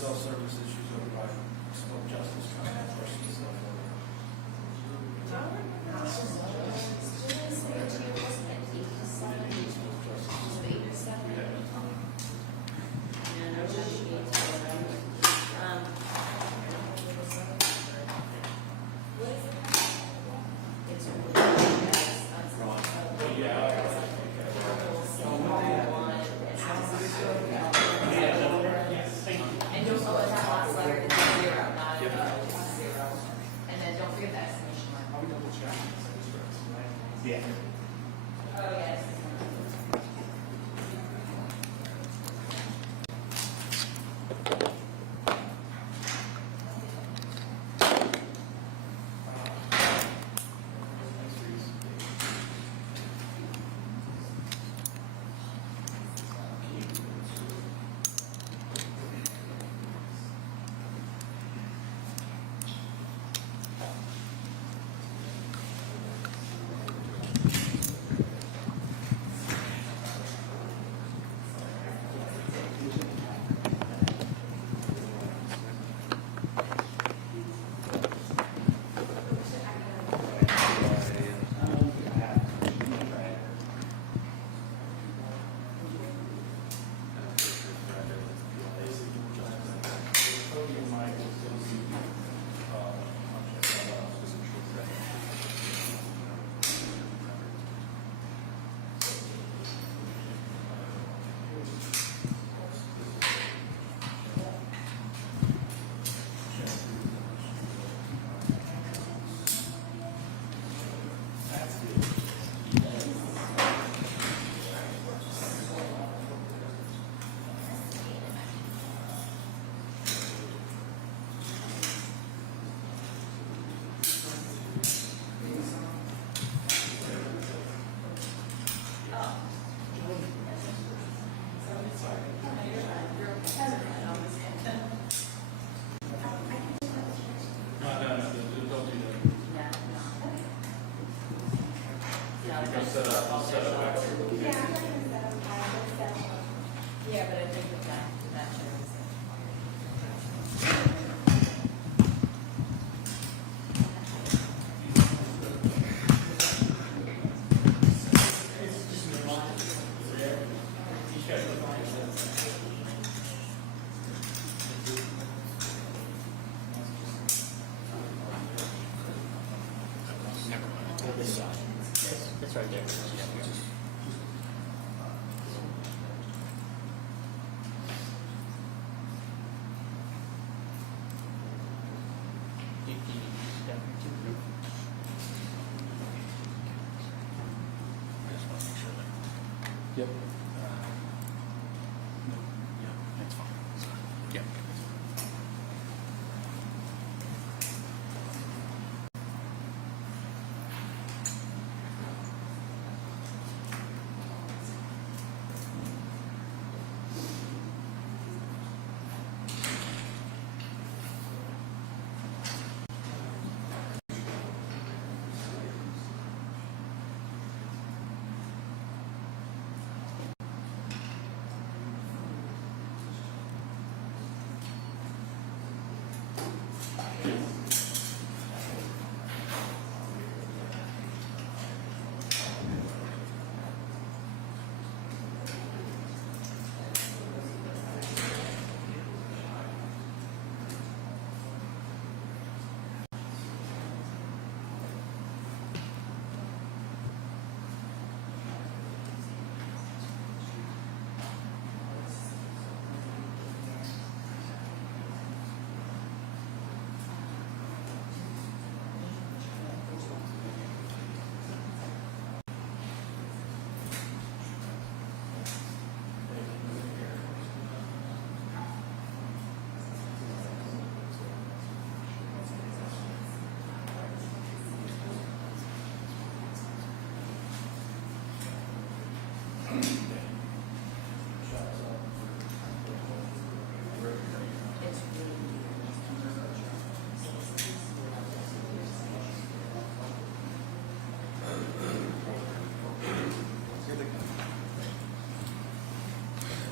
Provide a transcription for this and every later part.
Self-service issues over by still justice versus This side. Yes, it's right there. Yeah, which is down here too. I just want to make sure that. Yep. No, yeah, that's fine. That's fine. Yep.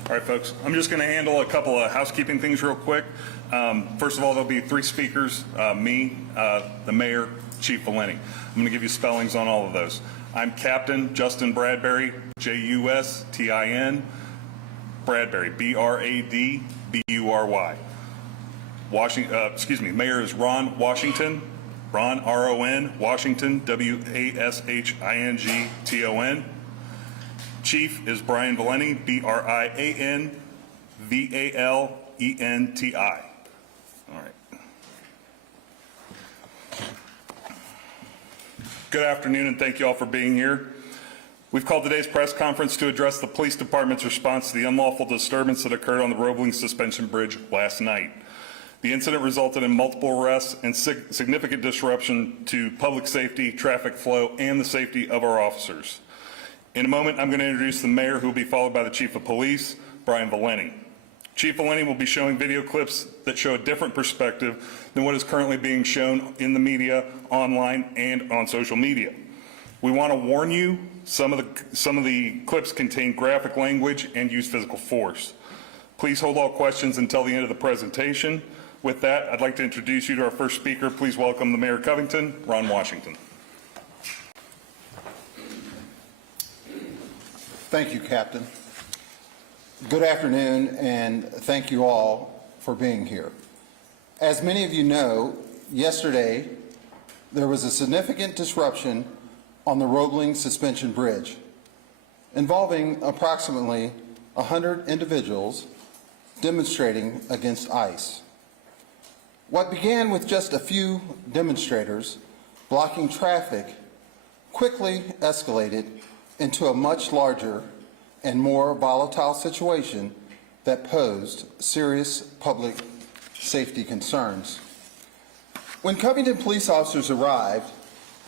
All right, folks, I'm just going to handle a couple of housekeeping things real quick. First of all, there'll be 3 speakers, me, the mayor, Chief Valenti. I'm going to give you spellings on all of those. I'm Captain Justin Bradbury, Justin, Bradbury, Bradbury. Mayor is Ron Washington, R-O-N, Washington, W-A-S-H-I-N-G-T-O-N. Chief is Brian Valenti, B-R-I-A-N-V-A-L-E-N-T-I. All right. Good afternoon, and thank you all for being here. We've called today's press conference to address the police department's response to the unlawful disturbance that occurred on the Roebling Suspension Bridge last night. The incident resulted in multiple arrests and significant disruption to public safety, traffic flow, and the safety of our officers. In a moment, I'm going to introduce the mayor, who will be followed by the chief of police, Brian Valenti. Chief Valenti will be showing video clips that show a different perspective than what is currently being shown in the media, online, and on social media. We want to warn you, some of the clips contain graphic language and use physical force. Please hold all questions until the end of the presentation. With that, I'd like to introduce you to our first speaker. Please welcome the Mayor of Covington, Ron Washington. Thank you, Captain. Good afternoon, and thank you all for being here. As many of you know, yesterday there was a significant disruption on the Roebling Suspension Bridge involving approximately 100 individuals demonstrating against ICE. What began with just a few demonstrators blocking traffic quickly escalated into a much larger and more volatile situation that posed serious public safety concerns. When Covington police officers arrived,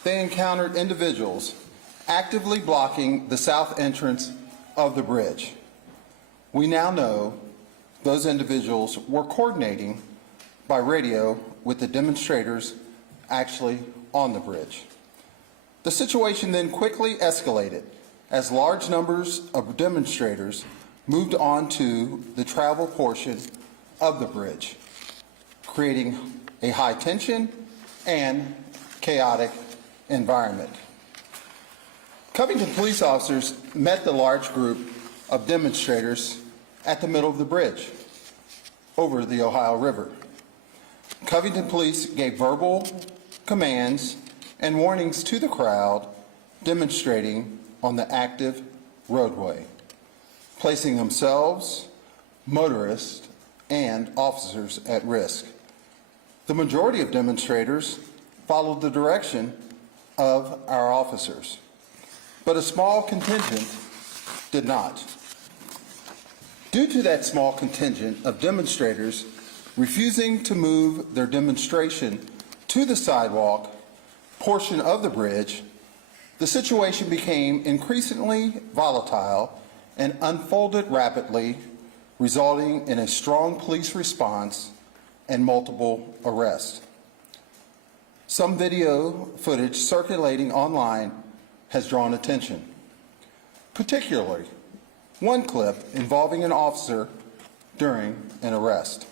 they encountered individuals actively blocking the south entrance of the bridge. We now know those individuals were coordinating by radio with the demonstrators actually on the bridge. The situation then quickly escalated as large numbers of demonstrators moved on to the travel portion of the bridge, creating a high tension and chaotic environment. Covington police officers met the large group of demonstrators at the middle of the bridge over the Ohio River. Covington police gave verbal commands and warnings to the crowd demonstrating on the active roadway, placing themselves, motorists, and officers at risk. The majority of demonstrators followed the direction of our officers, but a small contingent did not. Due to that small contingent of demonstrators refusing to move their demonstration to the sidewalk portion of the bridge, the situation became increasingly volatile and unfolded rapidly, resulting in a strong police response and multiple arrests. Some video footage circulating online has drawn attention, particularly one clip involving an officer during an arrest.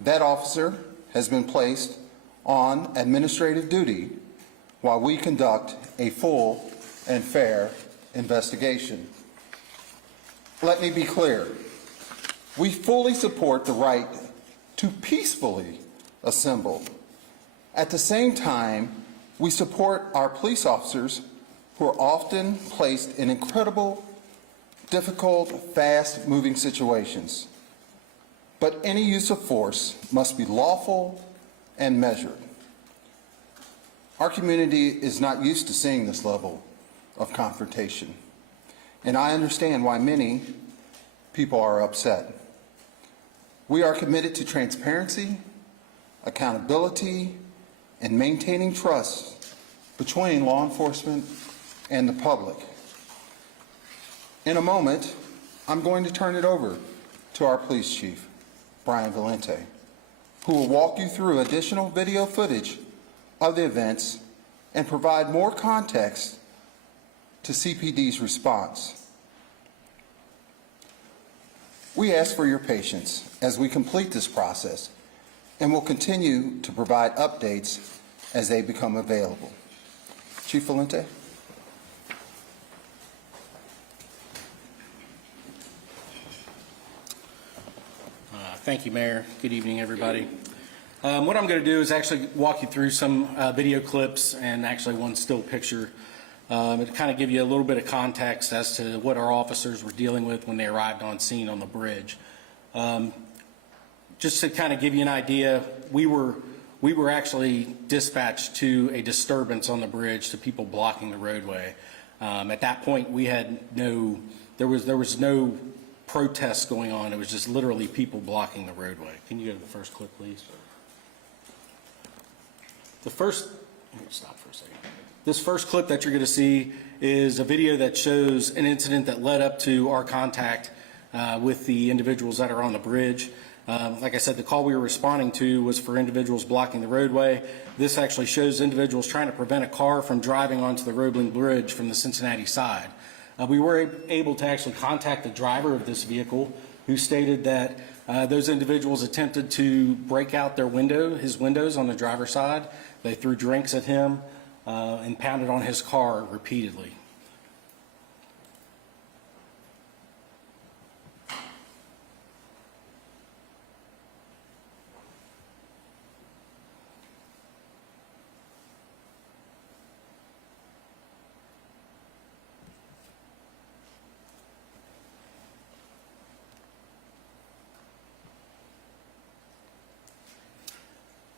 That officer has been placed on administrative duty while we conduct a full and fair investigation. Let me be clear. We fully support the right to peacefully assemble. At the same time, we support our police officers who are often placed in incredible, difficult, fast-moving situations. But any use of force must be lawful and measured. Our community is not used to seeing this level of confrontation, and I understand why many people are upset. We are committed to transparency, accountability, and maintaining trust between law enforcement and the public. In a moment, I'm going to turn it over to our police chief, Brian Valente, who will walk you through additional video footage of the events and provide more context to CPD's response. We ask for your patience as we complete this process, and will continue to provide updates as they become available. Chief Valente. Thank you, Mayor. Good evening, everybody. What I'm going to do is actually walk you through some video clips and actually one still picture to kind of give you a little bit of context as to what our officers were dealing with when they arrived on scene on the bridge. Just to kind of give you an idea, we were actually dispatched to a disturbance on the bridge to people blocking the roadway. At that point, we had there was no protests going on. It was just literally people blocking the roadway. Can you go to the first clip, please? Stop for a second. This first clip that you're going to see is a video that shows an incident that led up to our contact with the individuals that are on the bridge. Like I said, the call we were responding to was for individuals blocking the roadway. This actually shows individuals trying to prevent a car from driving onto the Roebling Bridge from the Cincinnati side. We were able to actually contact the driver of this vehicle, who stated that those individuals attempted to break out his windows on the driver's side. They threw drinks at him and pounded on his car repeatedly.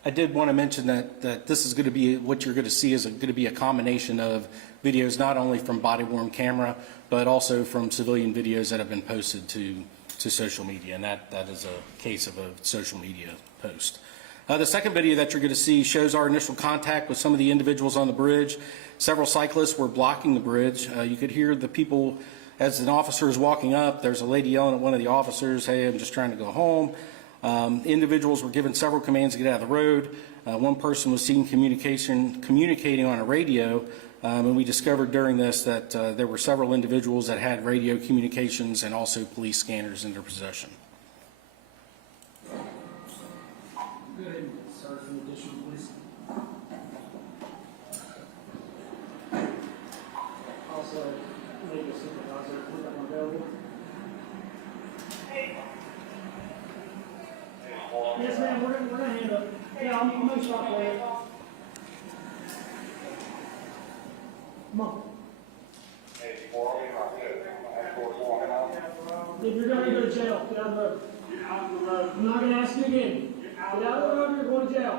I did want to mention that this is going to be, what you're going to see is going to be a combination of videos not only from body-worn camera, but also from civilian videos that have been posted to social media, and that is a case of a social media post. The second video that you're going to see shows our initial contact with some of the individuals on the bridge. Several cyclists were blocking the bridge. You could hear the people, as an officer is walking up, there's a lady yelling at one of the officers, "Hey, I'm just trying to go home." Individuals were given several commands to get out of the road. One person was seen communicating on a radio, and we discovered during this that there were several individuals that had radio communications and also police scanners in their possession. Good evening, sir, from the additional police. Also, legal supervisor, if I'm available. Yes, ma'am, we're gonna hand up. Yeah, I'm gonna stop there. Come on. If you're gonna go to jail, get out of the road. Get out of the road. I'm not gonna ask you again. Get out of the road, you're going to jail.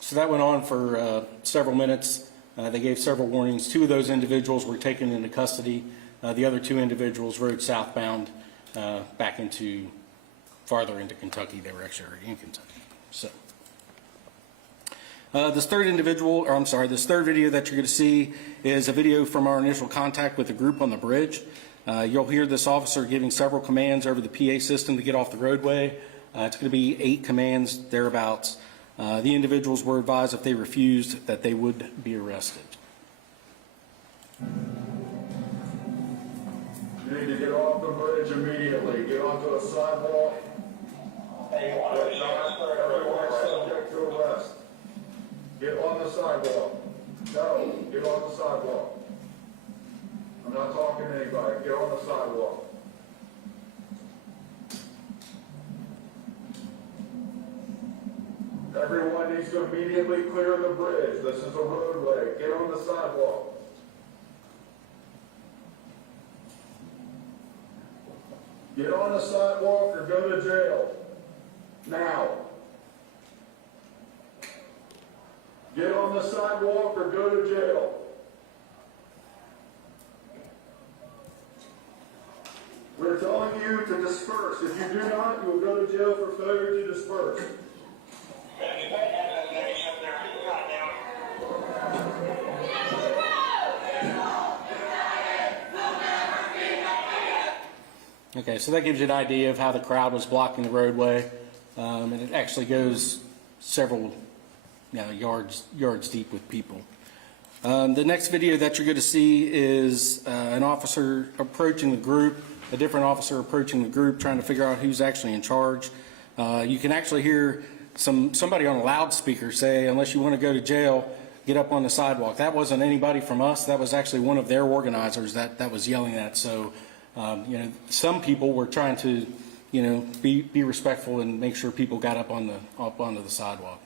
So that went on for several minutes. They gave several warnings. 2 of those individuals were taken into custody. The other 2 individuals rode southbound back farther into Kentucky. They were actually already in Kentucky. So this third video that you're going to see is a video from our initial contact with the group on the bridge. You'll hear this officer giving several commands over the PA system to get off the roadway. It's going to be 8 commands thereabouts. The individuals were advised if they refused that they would be arrested. You need to get off the bridge immediately. Get onto a sidewalk. Everyone is subject to arrest. Get on the sidewalk. No, get on the sidewalk. I'm not talking to anybody. Get on the sidewalk. Everyone needs to immediately clear the bridge. This is a roadway. Get on the sidewalk. Get on the sidewalk or go to jail. Now. Get on the sidewalk or go to jail. We're telling you to disperse. If you do not, you will go to jail for failure to disperse. Okay, so that gives you an idea of how the crowd was blocking the roadway, and it actually goes several yards deep with people. The next video that you're going to see is an officer approaching the group, a different officer approaching the group, trying to figure out who's actually in charge. You can actually hear somebody on a loudspeaker say, "Unless you want to go to jail, get up on the sidewalk." That wasn't anybody from us. That was actually one of their organizers that was yelling that. So, some people were trying to, be respectful and make sure people got up onto the sidewalk.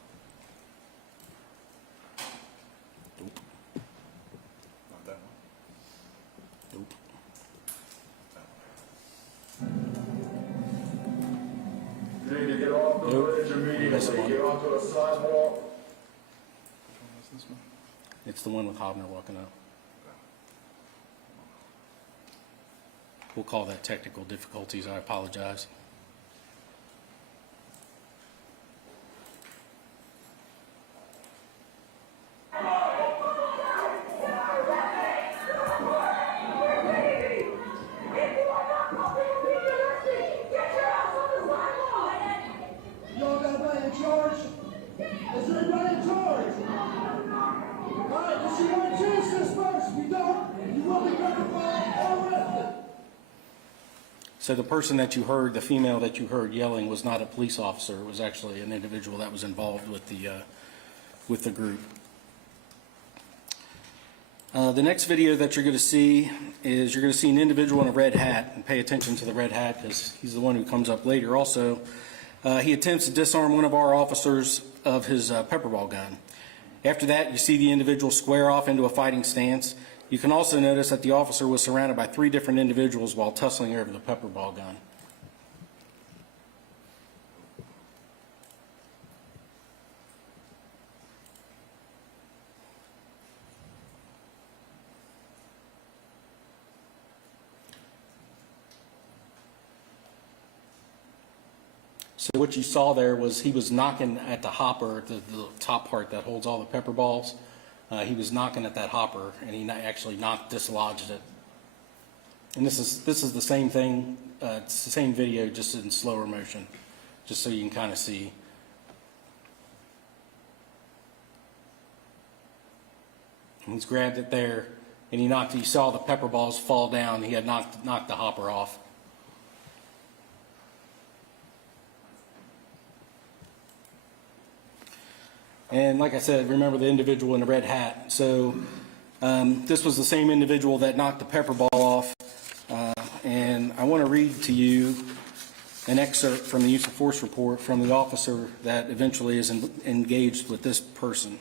Not that one. You need to get off the bridge immediately. Get onto a sidewalk. It's the one with Hobner walking up. We'll call that technical difficulties. I apologize. Y'all got anybody in charge? Is there anybody in charge? All right, this is your chance to disperse. If you don't, you will be notified or arrested. So the person that you heard, the female that you heard yelling, was not a police officer. It was actually an individual that was involved with the group. The next video that you're going to see is you're going to see an individual in a red hat, and pay attention to the red hat because he's the one who comes up later also. He attempts to disarm one of our officers of his pepper ball gun. After that, you see the individual square off into a fighting stance. You can also notice that the officer was surrounded by 3 different individuals while tussling over the pepper ball gun. So what you saw there was he was knocking at the hopper, the top part that holds all the pepper balls. He was knocking at that hopper, and he actually dislodged it. And this is the same thing. It's the same video, just in slower motion, just so you can kind of see. And he's grabbed it there, and you saw the pepper balls fall down. He had knocked the hopper off. And like I said, remember the individual in the red hat. So this was the same individual that knocked the pepper ball off. And I want to read to you an excerpt from the use of force report from the officer that eventually is engaged with this person.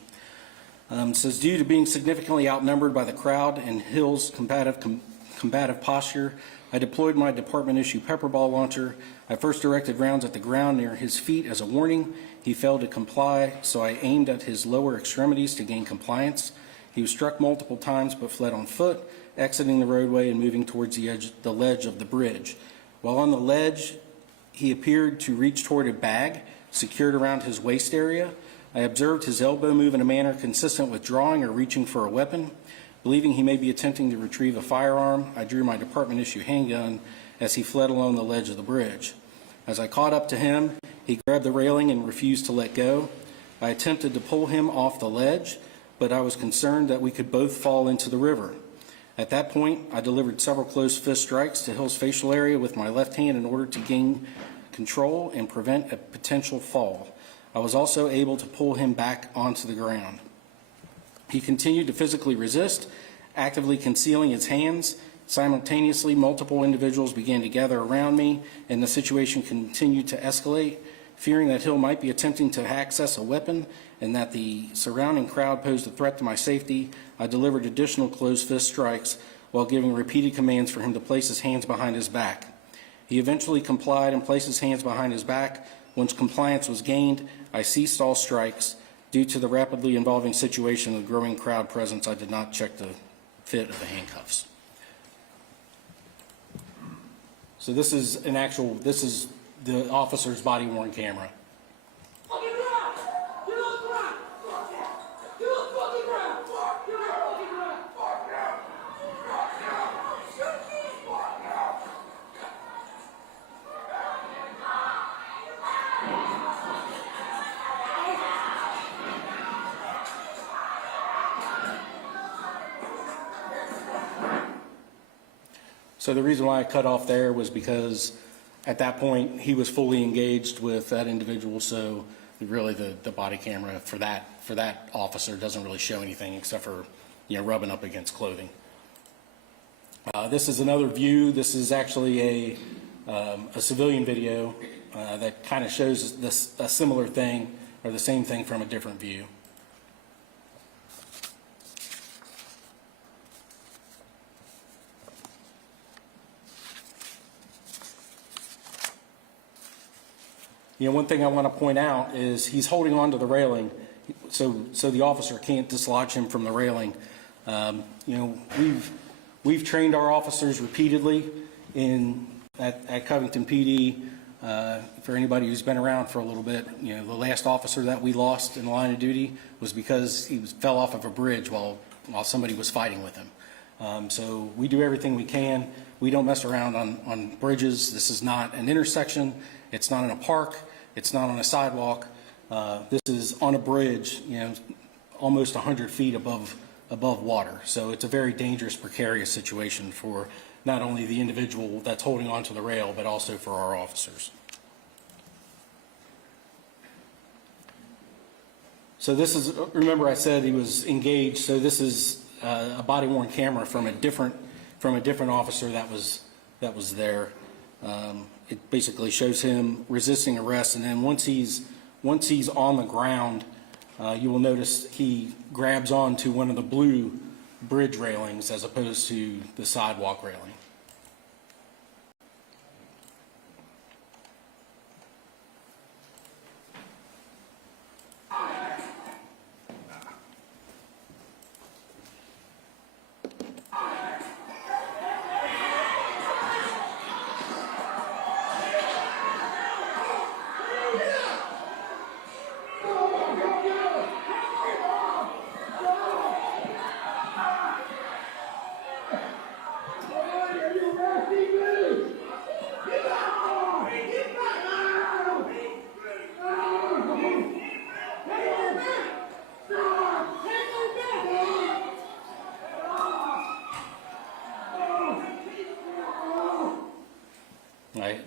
Says, due to being significantly outnumbered by the crowd and Hill's combative posture, I deployed my department-issue pepper ball launcher. I first directed rounds at the ground near his feet as a warning. He failed to comply, so I aimed at his lower extremities to gain compliance. He was struck multiple times but fled on foot, exiting the roadway and moving towards the ledge of the bridge. While on the ledge, he appeared to reach toward a bag secured around his waist area. I observed his elbow move in a manner consistent with drawing or reaching for a weapon. Believing he may be attempting to retrieve a firearm, I drew my department-issue handgun as he fled along the ledge of the bridge. As I caught up to him, he grabbed the railing and refused to let go. I attempted to pull him off the ledge, but I was concerned that we could both fall into the river. At that point, I delivered several close fist strikes to Hill's facial area with my left hand in order to gain control and prevent a potential fall. I was also able to pull him back onto the ground. He continued to physically resist, actively concealing his hands. Simultaneously, multiple individuals began to gather around me, and the situation continued to escalate. Fearing that Hill might be attempting to access a weapon and that the surrounding crowd posed a threat to my safety, I delivered additional closed fist strikes while giving repeated commands for him to place his hands behind his back. He eventually complied and placed his hands behind his back. Once compliance was gained, I ceased all strikes. Due to the rapidly evolving situation and the growing crowd presence, I did not check the fit of the handcuffs. So this is the officer's body-worn camera. Fucking ground! Get on the ground! Get on the fucking ground! Get on the fucking ground! So the reason why I cut off there was because at that point he was fully engaged with that individual, so really the body camera for that officer doesn't really show anything except for, you know, rubbing up against clothing. This is another view. This is actually a civilian video that kind of shows a similar thing or the same thing from a different view. You know, one thing I want to point out is he's holding on to the railing, so the officer can't dislodge him from the railing. You know, we've trained our officers repeatedly at Covington PD. For anybody who's been around for a little bit, you know, the last officer that we lost in the line of duty was because he fell off of a bridge while somebody was fighting with him. So we do everything we can. We don't mess around on bridges. This is not an intersection. It's not in a park. It's not on a sidewalk. This is on a bridge, you know, almost 100 feet above water. So it's a very dangerous, precarious situation for not only the individual that's holding onto the rail, but also for our officers. So this is, remember I said he was engaged, so this is a body-worn camera from a different officer that was there. It basically shows him resisting arrest, and then once he's on the ground, you will notice he grabs onto one of the blue bridge railings as opposed to the sidewalk railing.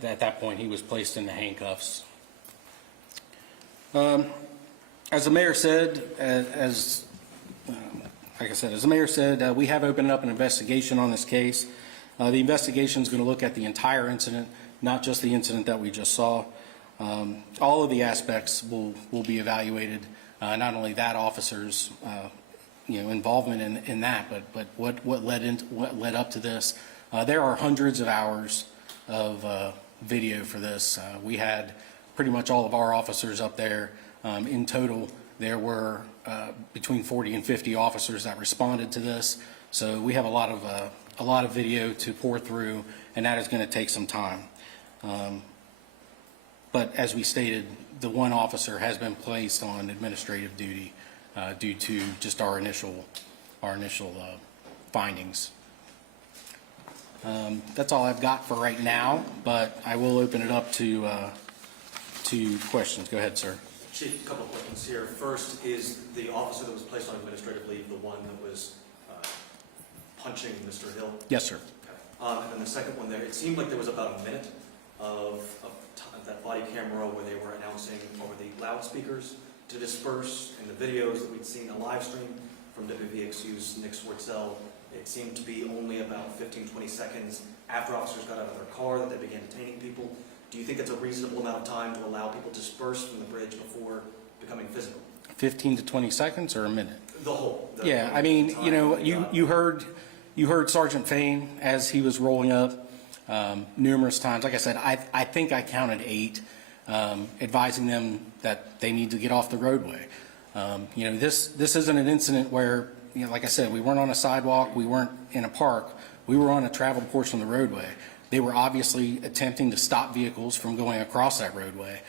At that point, he was placed in the handcuffs. As the mayor said, we have opened up an investigation on this case. The investigation is going to look at the entire incident, not just the incident that we just saw. All of the aspects will be evaluated, not only that officer's involvement in that, but what led up to this? There are hundreds of hours of video for this. We had pretty much all of our officers up there. In total, there were between 40 and 50 officers that responded to this. So we have a lot of video to pour through, and that is going to take some time. But as we stated, the one officer has been placed on administrative duty due to just our initial findings. That's all I've got for right now, but I will open it up to questions. Go ahead, sir. Chief, a couple of questions here. First, is the officer that was placed on administrative leave the one that was punching Mr. Hill? Yes, sir. Okay. And then the second one there, it seemed like there was about a minute of that body camera where they were announcing over the loudspeakers to disperse. In the videos that we'd seen, a live stream from WVXU's Nick Swartzel, it seemed to be only about 15-20 seconds after officers got out of their car that they began detaining people. Do you think it's a reasonable amount of time to allow people to disperse from the bridge before becoming physical? 15 to 20 seconds or a minute? The whole. Yeah, I mean, you heard Sergeant Fain as he was rolling up numerous times. Like I said, I think I counted 8, advising them that they need to get off the roadway. This isn't an incident where, like I said, we weren't on a sidewalk, we weren't in a park, we were on a traveled portion of the roadway. They were obviously attempting to stop vehicles from going across that roadway.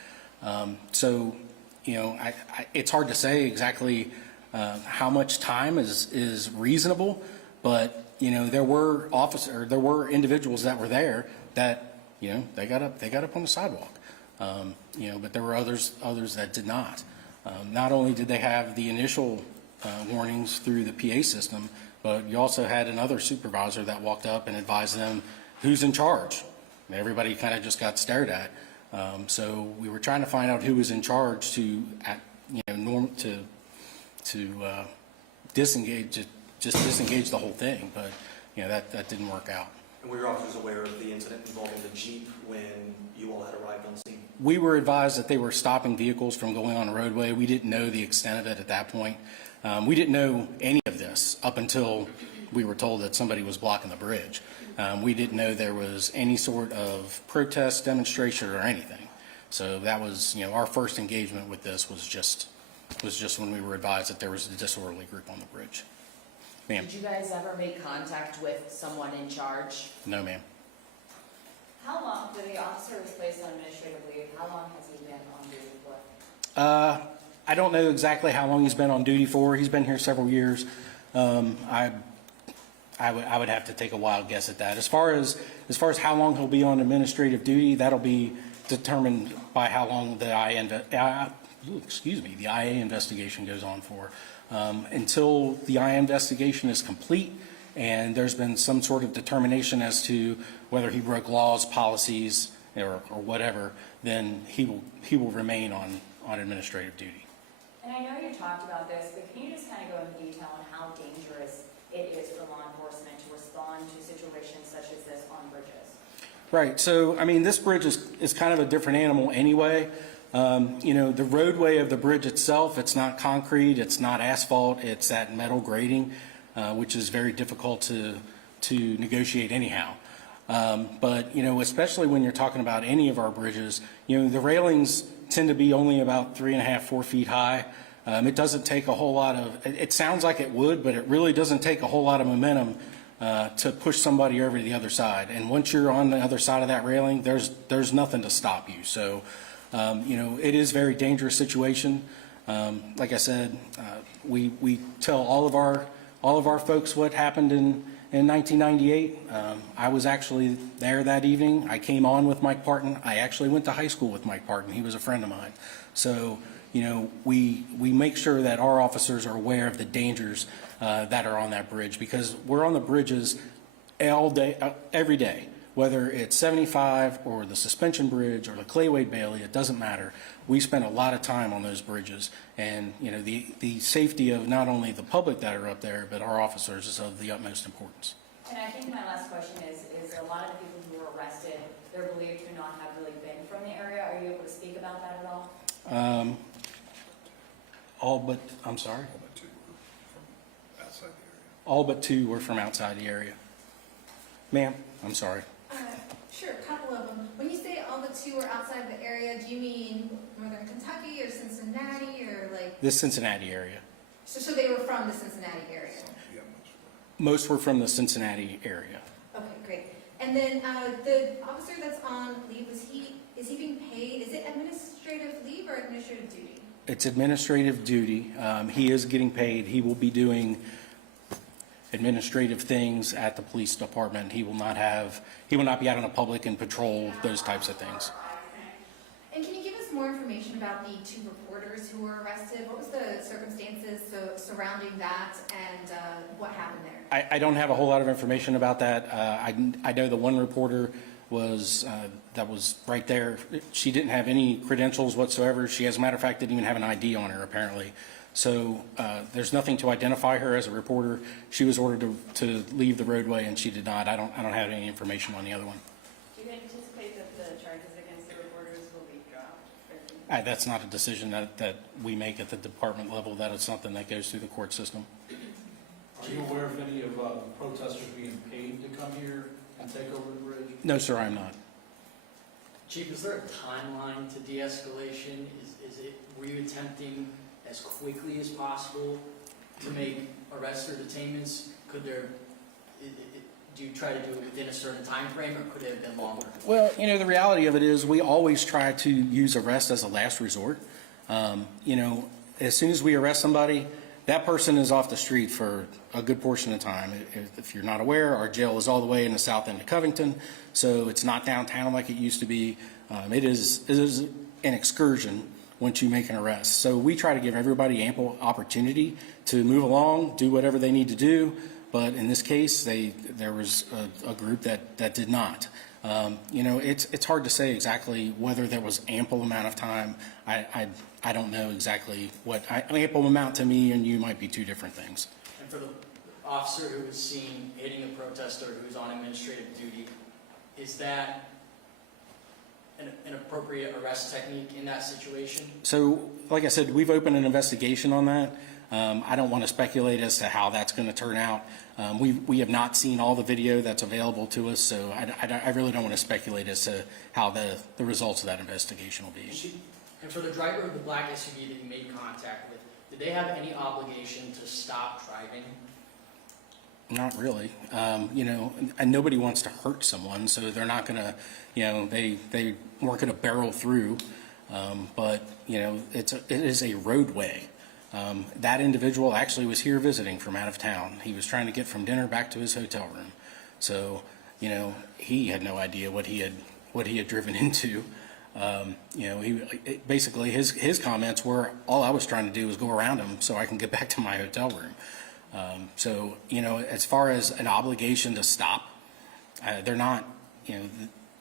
It's hard to say exactly how much time is reasonable, but there were individuals that were there that they got up on the sidewalk. But there were others that did not. Not only did they have the initial warnings through the PA system, but you also had another supervisor that walked up and advised them who's in charge. Everybody kind of just got stared at. So we were trying to find out who was in charge to disengage the whole thing, but that didn't work out. And were your officers aware of the incident involving the Jeep when you all had arrived on scene? We were advised that they were stopping vehicles from going on the roadway. We didn't know the extent of it at that point. We didn't know any of this up until we were told that somebody was blocking the bridge. We didn't know there was any sort of protest, demonstration, or anything. So that was, our first engagement with this was just when we were advised that there was a disorderly group on the bridge. Ma'am? Did you guys ever make contact with someone in charge? No, ma'am. How long, when the officer was placed on administrative leave, how long has he been on duty for? I don't know exactly how long he's been on duty for. He's been here several years. I would have to take a wild guess at that. As far as how long he'll be on administrative duty, that'll be determined by how long the IA investigation goes on for. Until the IA investigation is complete and there's been some sort of determination as to whether he broke laws, policies, or whatever, then he will remain on administrative duty. And I know you talked about this, but can you just kind of go into detail on how dangerous it is for law enforcement to respond to situations such as this on bridges? Right. So, I mean, this bridge is kind of a different animal anyway. The roadway of the bridge itself, it's not concrete, it's not asphalt, it's that metal grating, which is very difficult to negotiate anyhow. But, especially when you're talking about any of our bridges, the railings tend to be only about 3.5, 4 feet high. It doesn't take a whole lot of, it sounds like it would, but it really doesn't take a whole lot of momentum to push somebody over to the other side. And once you're on the other side of that railing, there's nothing to stop you. So, it is a very dangerous situation. Like I said, we tell all of our folks what happened in 1998. I was actually there that evening. I came on with Mike Parton. I actually went to high school with Mike Parton. He was a friend of mine. So, we make sure that our officers are aware of the dangers that are on that bridge, because we're on the bridges all day, every day. Whether it's 75 or the suspension bridge or the Clay Wade Bailey, it doesn't matter. We spend a lot of time on those bridges, and the safety of not only the public that are up there, but our officers is of the utmost importance. And I think my last question is a lot of the people who were arrested, they're believed to not have really been from the area. Are you able to speak about that at all? All but, I'm sorry? All but 2 were from outside the area. Ma'am, I'm sorry. Sure, a couple of them. When you say all but 2 are outside the area, do you mean Northern Kentucky or Cincinnati or like? The Cincinnati area. So they were from the Cincinnati area? Most were from the Cincinnati area. Okay, great. And then the officer that's on leave, is he being paid? Is it administrative leave or administrative duty? It's administrative duty. He is getting paid. He will be doing administrative things at the police department. He will not be out in the public and patrol, those types of things. And can you give us more information about the 2 reporters who were arrested? What was the circumstances surrounding that and what happened there? I don't have a whole lot of information about that. I know the one reporter that was right there. She didn't have any credentials whatsoever. She, as a matter of fact, didn't even have an ID on her, apparently. So there's nothing to identify her as a reporter. She was ordered to leave the roadway, and she did not. I don't have any information on the other one. Do you anticipate that the charges against the reporters will be dropped? That's not a decision that we make at the department level. That is something that goes through the court system. Are you aware of any of protesters being paid to come here and take over the bridge? No, sir, I'm not. Chief, is there a timeline to de-escalation? Were you attempting as quickly as possible to make arrests or detainments? Do you try to do it within a certain time frame, or could it have been longer? Well, the reality of it is we always try to use arrest as a last resort. As soon as we arrest somebody, that person is off the street for a good portion of the time. If you're not aware, our jail is all the way in the south end of Covington, so it's not downtown like it used to be. It is an excursion once you make an arrest. So we try to give everybody ample opportunity to move along, do whatever they need to do. But in this case, there was a group that did not. It's hard to say exactly whether there was ample amount of time. I don't know exactly what ample amount to me and you might be 2 different things. And for the officer who was seen hitting a protester who's on administrative duty, is that an appropriate arrest technique in that situation? So, like I said, we've opened an investigation on that. I don't want to speculate as to how that's going to turn out. We have not seen all the video that's available to us, so I really don't want to speculate as to how the results of that investigation will be. And for the driver of the black SUV that you made contact with, did they have any obligation to stop driving? Not really. And nobody wants to hurt someone, so they're not going to, they weren't going to barrel through. But it is a roadway. That individual actually was here visiting from out of town. He was trying to get from dinner back to his hotel room. So, he had no idea what he had driven into. Basically his comments were, all I was trying to do was go around him so I can get back to my hotel room. So, as far as an obligation to stop, they're not,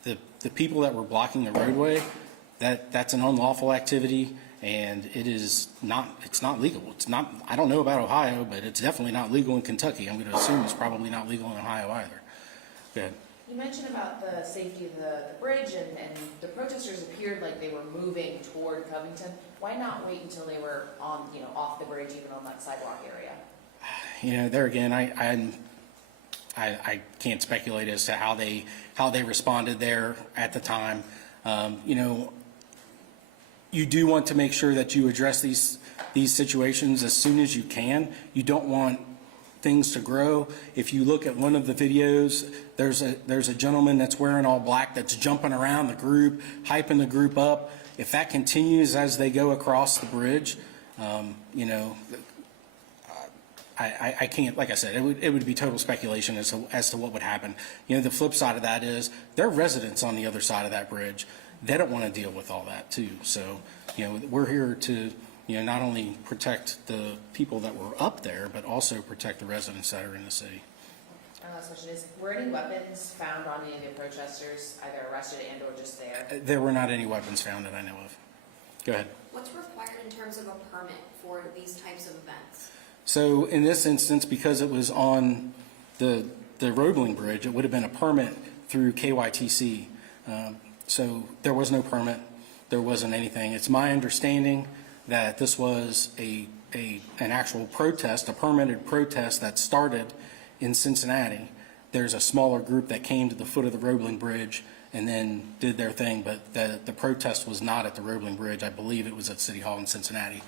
the people that were blocking the roadway, that's an unlawful activity, and it's not legal. I don't know about Ohio, but it's definitely not legal in Kentucky. I'm going to assume it's probably not legal in Ohio either. Go ahead. You mentioned about the safety of the bridge, and the protesters appeared like they were moving toward Covington. Why not wait until they were on, off the bridge, even on that sidewalk area? There again, I can't speculate as to how they responded there at the time. You do want to make sure that you address these situations as soon as you can. You don't want things to grow. If you look at one of the videos, there's a gentleman that's wearing all black that's jumping around the group, hyping the group up. If that continues as they go across the bridge, I can't, like I said, it would be total speculation as to what would happen. The flip side of that is there are residents on the other side of that bridge. They don't want to deal with all that too. So, we're here to, not only protect the people that were up there, but also protect the residents that are in the city. My last question is, were any weapons found on any of the protesters, either arrested and or just there? There were not any weapons found that I know of. Go ahead. What's required in terms of a permit for these types of events? So in this instance, because it was on the Roebling Bridge, it would have been a permit through KYTC. So there was no permit. There wasn't anything. It's my understanding that this was a an actual protest, a permitted protest that started in Cincinnati. There's a smaller group that came to the foot of the Roebling Bridge and then did their thing, but the protest was not at the Roebling Bridge. I believe it was at City Hall in Cincinnati.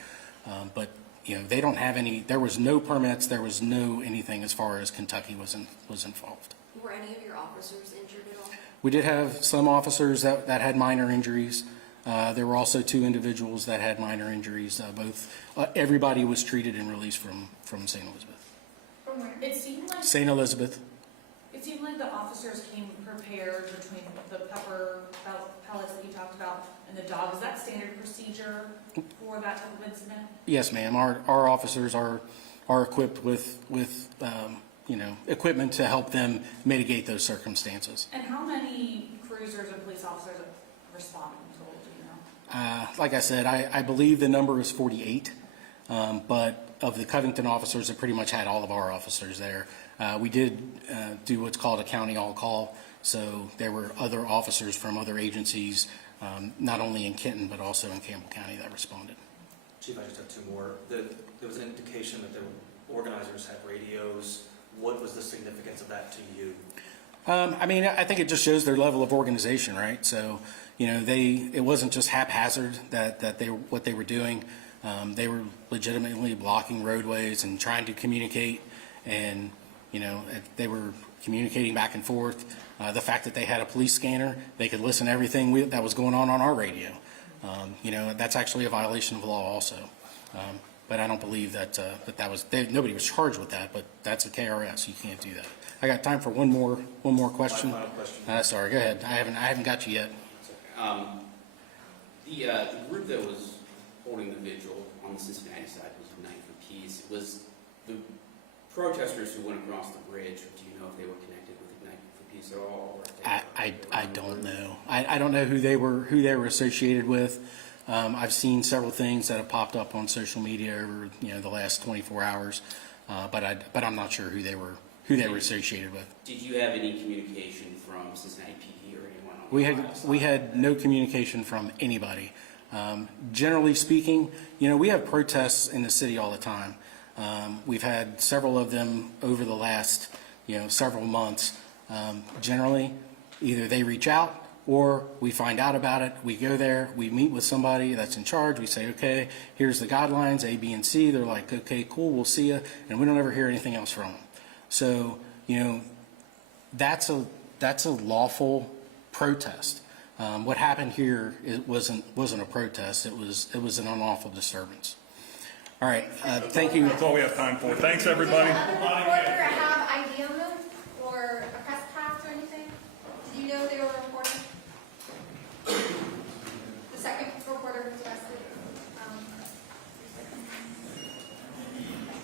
But, you know, they don't have any, there was no permits, there was no anything as far as Kentucky was involved. Were any of your officers injured at all? We did have some officers that had minor injuries. There were also 2 individuals that had minor injuries. Everybody was treated and released from St. Elizabeth. From where? It seemed like, St. Elizabeth. it seemed like the officers came prepared between the pepper pellets that you talked about and the dog. Is that standard procedure for that type of incident? Yes, ma'am. Our officers are equipped with equipment to help them mitigate those circumstances. And how many cruisers and police officers responded in total, do you know? Like I said, I believe the number is 48, but of the Covington officers, it pretty much had all of our officers there. We did do what's called a county all-call, so there were other officers from other agencies, not only in Kenton, but also in Campbell County that responded. Chief, I just have 2 more. There was an indication that the organizers had radios. What was the significance of that to you? I mean, I think it just shows their level of organization, right? So, you know, it wasn't just haphazard what they were doing. They were legitimately blocking roadways and trying to communicate, and, you know, they were communicating back and forth. The fact that they had a police scanner, they could listen to everything that was going on our radio. You know, that's actually a violation of law also. But I don't believe that nobody was charged with that, but that's a KRS. You can't do that. I got time for one more question. My final question. Sorry, go ahead. I haven't got you yet. The group that was holding the vigil on the Cincinnati side was Unite for Peace. It was the protesters who went across the bridge. Do you know if they were connected with Unite for Peace at all? Or if I don't know. I don't know who they were associated with. I've seen several things that have popped up on social media over the last 24 hours, but I'm not sure who they were associated with. Did you have any communication from Cincinnati PD or anyone on We had no communication from anybody. Generally speaking, we have protests in the city all the time. We've had several of them over the last several months. Generally, either they reach out or we find out about it. We go there, we meet with somebody that's in charge. We say, okay, here's the guidelines, A, B, and C. They're like, okay, cool, we'll see you. And we don't ever hear anything else from them. So, that's a lawful protest. What happened here, it wasn't a protest. It was an unlawful disturbance. All right, thank you. That's all we have time for. Thanks, everybody.